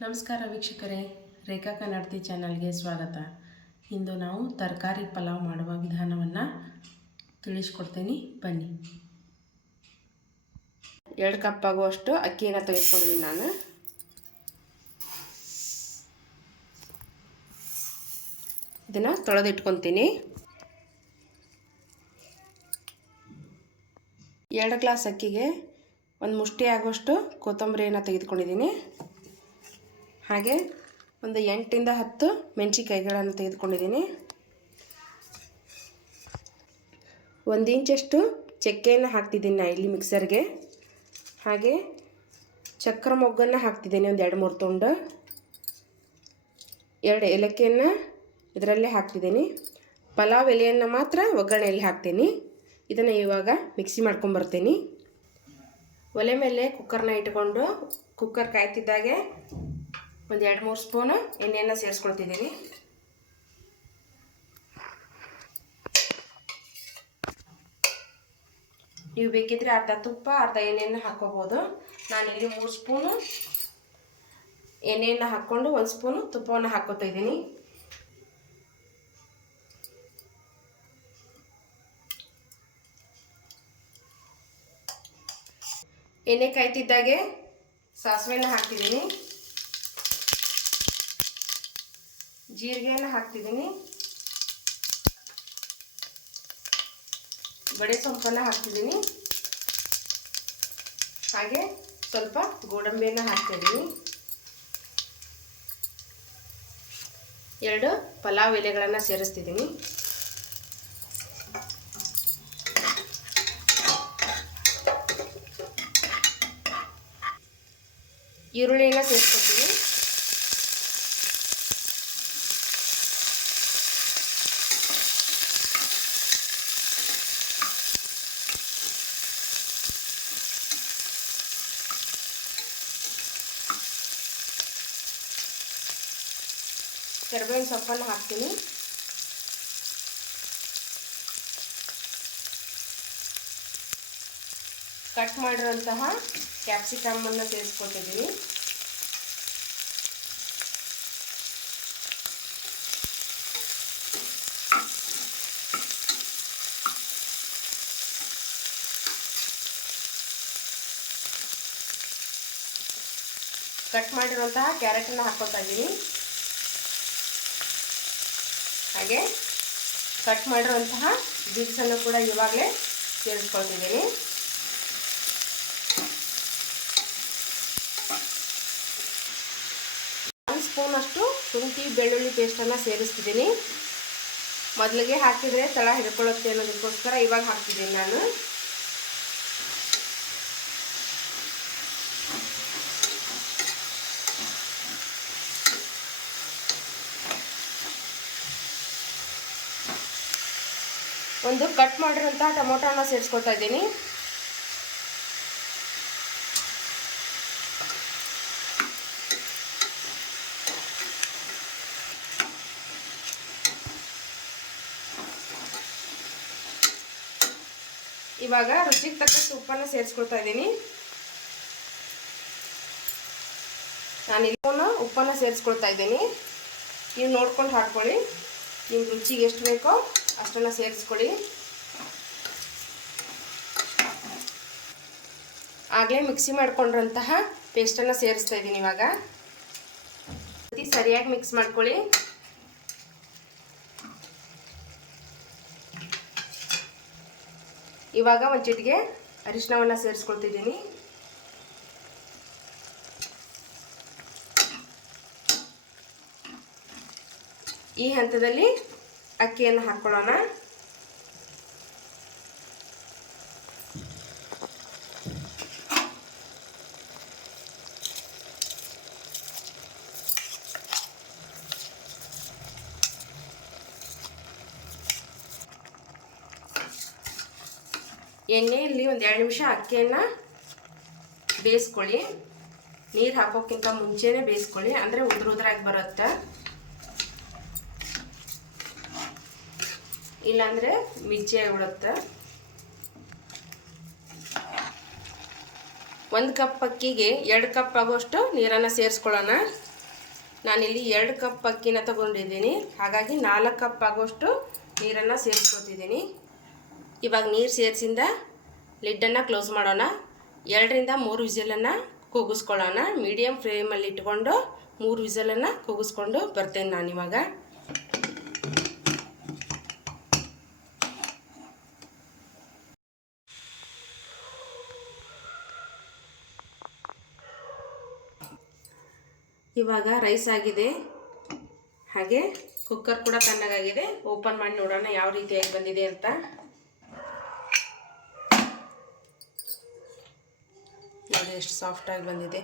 ನಮಸ್ಕಾರ ವೀಕ್ಷಕರೇ, ರೇಖಾ ಕನ್ನಡತಿ ಚಾನಲ್ಗೆ ಸ್ವಾಗತ. ಇಂದು ನಾವು ತರಕಾರಿ ಪಲಾವ್ ಮಾಡುವ ವಿಧಾನವನ್ನು ತಿಳಿಸ್ಕೊಡ್ತೀನಿ, ಬನ್ನಿ. 2 ಕಪ್ ಆಗುವಷ್ಟು ಅಕ್ಕಿಯನ್ನು ತೆಗೆದುಕೊಂಡಿದ್ದೀನಿ ನಾನು. ಇದನ್ನು ತೊಳೆದಿಟ್ಕೊತೀನಿ. 2 ಗ್ಲಾಸ್ ಅಕ್ಕಿಗೆ 1 ಮುಷ್ಟಿ ಆಗುವಷ್ಟು ಕೊತ್ತಂಬರಿಯನ್ನು ತೆಗೆದುಕೊಂಡಿದ್ದೀನಿ. ಹಾಗೆ ಒಂದು 8 ಇಂದ 10 ಮೆಣಸಿನಕಾಯಿಗಳನ್ನು ತೆಗೆದುಕೊಂಡಿದ್ದೀನಿ. 1 ಇಂಚಷ್ಟು ಚಕ್ಕೆಯನ್ನು ಹಾಕ್ತಿದ್ದೀನಿ ನಾನು ಇಲ್ಲಿ ಮಿಕ್ಸರ್ಗೆ. ಹಾಗೆ ಚಕ್ರ ಮೊಗ್ಗನ್ನು ಹಾಕ್ತಿದ್ದೀನಿ, ಒಂದು 2-3 ತುಂಡು. 2 ಏಲಕ್ಕಿಯನ್ನು ಇದರಲ್ಲೇ ಹಾಕ್ತಿದ್ದೀನಿ. ಪಲಾವ್ ಎಲೆಯನ್ನು ಮಾತ್ರ ಒಗ್ಗರಣೆಯಲ್ಲಿ ಹಾಕ್ತೀನಿ. ಇದನ್ನು ಇವಾಗ ಮಿಕ್ಸಿ ಮಾಡ್ಕೊಂಬರ್ತೀನಿ. ಒಲೆ ಮೇಲೆ ಕುಕ್ಕರ್ನ ಇಟ್ಕೊಂಡು ಕುಕ್ಕರ್ ಕಾಯ್ತಿದ್ದಾಗೆ ಒಂದು 2-3 ಸ್ಪೂನು ಎಣ್ಣೆಯನ್ನು ಸೇರಿಸ್ಕೊಳ್ತಿದ್ದೀನಿ. ನೀವು ಬೇಕಿದ್ರೆ ಅರ್ಧ ತುಪ್ಪ ಅರ್ಧ ಎಣ್ಣೆಯನ್ನು ಹಾಕ್ಕೋಬೋದು. ನಾನಿಲ್ಲಿ 3 ಸ್ಪೂನು ಎಣ್ಣೆಯನ್ನು ಹಾಕ್ಕೊಂಡು 1 ಸ್ಪೂನು ತುಪ್ಪವನ್ನು ಹಾಕ್ಕೋತಾ ಇದ್ದೀನಿ. ಎಣ್ಣೆ ಕಾಯ್ತಿದ್ದಾಗೆ ಸಾಸಿವೆಯನ್ನು ಹಾಕ್ತಿದ್ದೀನಿ, ಜೀರಿಗೆಯನ್ನು ಹಾಕ್ತಿದ್ದೀನಿ, ಬಡೆ ಸೊಪ್ಪನ್ನು ಹಾಕ್ತಿದ್ದೀನಿ, ಹಾಗೆ ಸ್ವಲ್ಪ ಗೋಡಂಬಿಯನ್ನು ಹಾಕ್ತಿದ್ದೀನಿ. 2 ಪಲಾವ್ ಎಲೆಗಳನ್ನು ಸೇರಿಸ್ತಿದ್ದೀನಿ. ಈರುಳ್ಳಿಯನ್ನು ಸೇರಿಸ್ಕೊತೀನಿ. ಕರಿಬೇವಿನ ಸೊಪ್ಪನ್ನು ಹಾಕ್ತೀನಿ. ಕಟ್ ಮಾಡಿರುವಂತಹ ಕ್ಯಾಪ್ಸಿಕಮ್ ಅನ್ನು ಸೇರಿಸ್ಕೊತಿದ್ದೀನಿ. ಕಟ್ ಮಾಡಿರುವಂತಹ ಕ್ಯಾರೆಟನ್ನು ಹಾಕ್ಕೊತಾ ಇದ್ದೀನಿ. ಹಾಗೆ ಕಟ್ ಮಾಡಿರುವಂತಹ ಬೀನ್ಸನ್ನು ಕೂಡ ಇವಾಗಲೇ ಸೇರಿಸ್ಕೊಳ್ತಿದ್ದೀನಿ. ಒಂದು ಸ್ಪೂನಷ್ಟು ಶುಂಠಿ ಬೆಳ್ಳುಳ್ಳಿ ಪೇಸ್ಟನ್ನು ಸೇರಿಸ್ತಿದ್ದೀನಿ. ಮೊದಲಿಗೆ ಹಾಕಿದರೆ ತಳ ಹಿಡ್ಕೊಳ್ಳುತ್ತೆ ಅನ್ನೋದಕ್ಕೋಸ್ಕರ ಇವಾಗ ಹಾಕ್ತಿದ್ದೀನಿ ನಾನು. ಒಂದು ಕಟ್ ಮಾಡಿರುವಂತಹ ಟೊಮೊಟೊನ ಸೇರಿಸ್ಕೊತಾ ಇದ್ದೀನಿ. ಇವಾಗ ರುಚಿಗೆ ತಕ್ಕಷ್ಟು ಉಪ್ಪನ್ನು ಸೇರಿಸ್ಕೊಳ್ತಾ ಇದ್ದೀನಿ. ನಾನು ಉಪ್ಪನ್ನು ಸೇರಿಸ್ಕೊಳ್ತಾ ಇದ್ದೀನಿ. ನೀವು ನೋಡ್ಕೊಂಡು ಹಾಕ್ಕೊಳ್ಳಿ, ನಿಮ್ಮ ರುಚಿಗೆ ಎಷ್ಟು ಬೇಕೋ ಅಷ್ಟನ್ನು ಸೇರಿಸ್ಕೊಳ್ಳಿ. ಆಗಲೇ ಮಿಕ್ಸಿ ಮಾಡ್ಕೊಂಡಿರೋಂತಹ ಪೇಸ್ಟನ್ನು ಸೇರಿಸ್ತಾ ಇದ್ದೀನಿ. ಇವಾಗ ಸರಿಯಾಗಿ ಮಿಕ್ಸ್ ಮಾಡ್ಕೊಳ್ಳಿ. ಇವಾಗ ಒಂದು ಚಿಟಿಕೆ ಅರಿಶಿನವನ್ನು ಸೇರಿಸ್ಕೊಳ್ತಿದ್ದೀನಿ. ಈ ಹಂತದಲ್ಲಿ ಅಕ್ಕಿಯನ್ನು ಹಾಕ್ಕೊಳ್ಳೋಣ. ಎಣ್ಣೆಯಲ್ಲಿ ಒಂದು 2 ನಿಮಿಷ ಅಕ್ಕಿಯನ್ನು ಬೇಯಿಸ್ಕೊಳ್ಳಿ. ನೀರು ಹಾಕೋಕ್ಕಿಂತ ಮುಂಚೆನೇ ಬೇಯಿಸ್ಕೊಳ್ಳಿ, ಅಂದರೆ ಉದುರಾಗಿ ಬರುತ್ತೆ. ಇಲ್ಲಾಂದರೆ ಮಿಜ್ಜೆ ಆಗಿಬಿಡುತ್ತೆ. 1 ಕಪ್ ಅಕ್ಕಿಗೆ 2 ಕಪ್ ಆಗುವಷ್ಟು ನೀರನ್ನು ಸೇರಿಸ್ಕೊಳ್ಳೋಣ. ನಾನಿಲ್ಲಿ 2 ಕಪ್ ಅಕ್ಕಿನ ತಗೊಂಡಿದ್ದೀನಿ, ಹಾಗಾಗಿ 4 ಕಪ್ ಆಗುವಷ್ಟು ನೀರನ್ನು ಸೇರಿಸ್ಕೊತಿದ್ದೀನಿ. ಇವಾಗ ನೀರು ಸೇರಿಸಿಂದ ಲಿಡ್ಡನ್ನು ಕ್ಲೋಸ್ ಮಾಡೋಣ. 2 ರಿಂದ 3 ವಿಸಿಲನ್ನು ಕೂಗಿಸ್ಕೊಳ್ಳೋಣ. ಮೀಡಿಯಮ್ ಫ್ಲೇಮಲ್ಲಿ ಇಟ್ಕೊಂಡು 3 ವಿಸಿಲನ್ನು ಕೂಗಿಸ್ಕೊಂಡು ಬರ್ತೇನೆ ನಾನಿವಾಗ. ಇವಾಗ ರೈಸ್ ಆಗಿದೆ, ಹಾಗೆ ಕುಕ್ಕರ್ ಕೂಡ ತಣ್ಣಗಾಗಿದೆ. ಓಪನ್ ಮಾಡಿ ನೋಡೋಣ ಯಾವ ರೀತಿಯಾಗಿ ಬಂದಿದೆ ಅಂತ. ನೋಡಿ ಎಷ್ಟು ಸಾಫ್ಟಾಗಿ ಬಂದಿದೆ.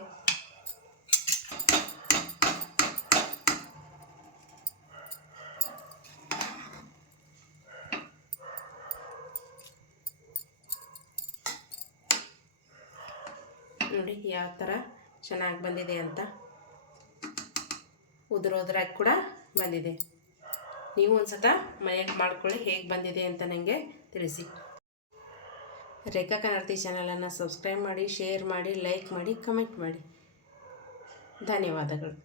ನೋಡಿ ಯಾವ ಥರ ಚೆನ್ನಾಗಿ ಬಂದಿದೆ ಅಂತ. ಉದುರಾಗಿ ಕೂಡ ಬಂದಿದೆ. ನೀವು ಒಂದ್ಸತ ಮನೆಗೆ ಮಾಡ್ಕೊಳ್ಳಿ, ಹೇಗೆ ಬಂದಿದೆ ಅಂತ ನನಗೆ ತಿಳಿಸಿ. ರೇಖಾ ಕನ್ನಡತಿ ಚಾನಲನ್ನು ಸಬ್ಸ್ಕ್ರೈಬ್ ಮಾಡಿ, ಶೇರ್ ಮಾಡಿ, ಲೈಕ್ ಮಾಡಿ, ಕಮೆಂಟ್ ಮಾಡಿ. ಧನ್ಯವಾದಗಳು.